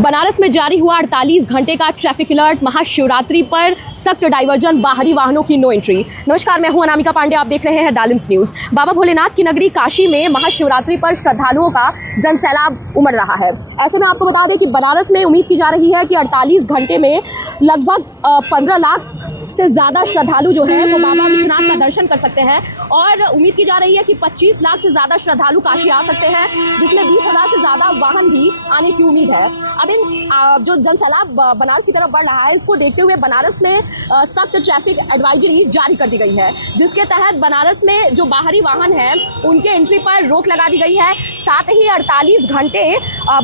बनारस में जारी हुआ 48 घंटे का ट्रैफिक अलर्ट। महाशिवरात्रि पर सख्त डाइवर्जन, बाहरी वाहनों की नो एंट्री। नमस्कार, मैं हूं अनामिका पांडे, आप देख रहे हैं डालिम्स न्यूज़। बाबा भोलेनाथ की नगरी काशी में महाशिवरात्रि पर श्रद्धालुओं का जनसैलाब उमड़ रहा है। ऐसे में आपको बता दें कि बनारस में उम्मीद की जा रही है कि 48 घंटे में लगभग 15 लाख से ज़्यादा श्रद्धालु जो हैं वो बाबा विश्वनाथ का दर्शन कर सकते हैं और उम्मीद की जा रही है कि 25 लाख से ज़्यादा श्रद्धालु काशी आ सकते हैं, जिसमें 20,000 से ज़्यादा वाहन भी आने की उम्मीद है। अब इन जो जनसैलाब बनारस की तरफ बढ़ रहा है, इसको देखते हुए बनारस में सख्त ट्रैफिक एडवाइजरी जारी कर दी गई है, जिसके तहत बनारस में जो बाहरी वाहन हैं उनके एंट्री पर रोक लगा दी गई है। साथ ही 48 घंटे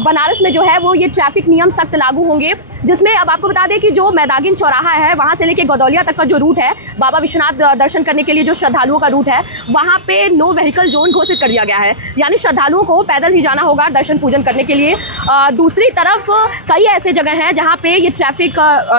बनारस में जो है वो ये ट्रैफिक नियम सख्त लागू होंगे, जिसमें अब आपको बता दें कि जो मैदागिन चौराहा है वहाँ से लेके गदौलिया तक का जो रूट है बाबा विश्वनाथ दर्शन करने के लिए जो श्रद्धालुओं का रूट है, वहाँ पे नो व्हीकल जोन घोषित कर दिया गया है, यानी श्रद्धालुओं को पैदल ही जाना होगा दर्शन पूजन करने के लिए। दूसरी तरफ कई ऐसे जगह हैं जहाँ पे ये ट्रैफिक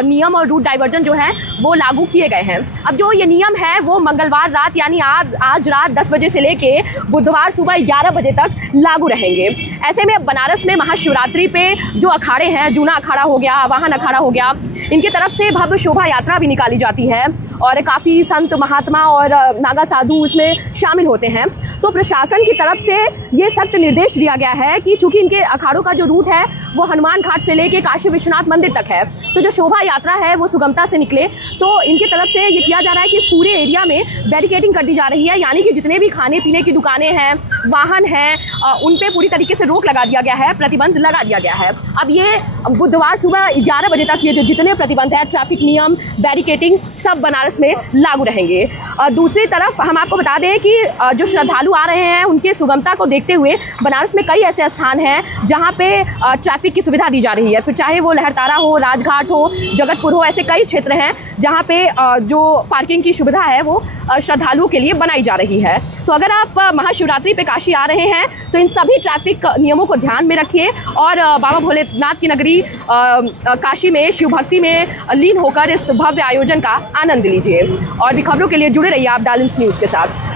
नियम और रूट डाइवर्जन जो है वो लागू किए गए हैं। अब जो ये नियम है वो मंगलवार रात यानी आज रात 10 बजे से लेके बुधवार सुबह 11 बजे तक लागू रहेंगे। ऐसे में बनारस में महाशिवरात्रि पे जो अखाड़े हैं, जूना अखाड़ा हो गया, वाहन अखाड़ा हो गया, इनकी तरफ से भव्य शोभा यात्रा भी निकाली जाती है और काफ़ी संत महात्मा और नागा साधु इसमें शामिल होते हैं। तो प्रशासन की तरफ से ये सख्त निर्देश दिया गया है कि चूंकि इनके अखाड़ों का जो रूट है वो हनुमान घाट से लेके काशी विश्वनाथ मंदिर तक है, तो जो शोभा यात्रा है वो सुगमता से निकले। तो इनकी तरफ से ये किया जा रहा है कि इस पूरे एरिया में बैरिकेडिंग कर दी जा रही है, यानी कि जितने भी खाने पीने की दुकानें हैं, वाहन हैं, उन पे पूरी तरीके से रोक लगा दिया गया है, प्रतिबंध लगा दिया गया है। अब ये बुधवार सुबह 11 बजे तक ये जो जितने प्रतिबंध है, ट्रैफिक नियम, बैरिकेडिंग, सब बनारस में लागू रहेंगे। दूसरी तरफ हम आपको बता दें कि जो श्रद्धालु आ रहे हैं उनके सुगमता को देखते हुए बनारस में कई ऐसे स्थान हैं जहां पे ट्रैफिक की सुविधा दी जा रही है, फिर चाहे वो लहरतारा हो, राजघाट हो, जगतपुर हो, ऐसे कई क्षेत्र हैं जहां पे जो पार्किंग की सुविधा है वो श्रद्धालुओं के लिए बनाई जा रही है। तो अगर आप महाशिवरात्रि पे काशी आ रहे हैं तो इन सभी ट्रैफिक नियमों को ध्यान में रखिए और बाबा भोलेनाथ की नगरी काशी में शिव भक्ति में लीन होकर इस भव्य आयोजन का आनंद लीजिए। और भी खबरों के लिए जुड़े रहिए आप डालिम्स न्यूज़ के साथ।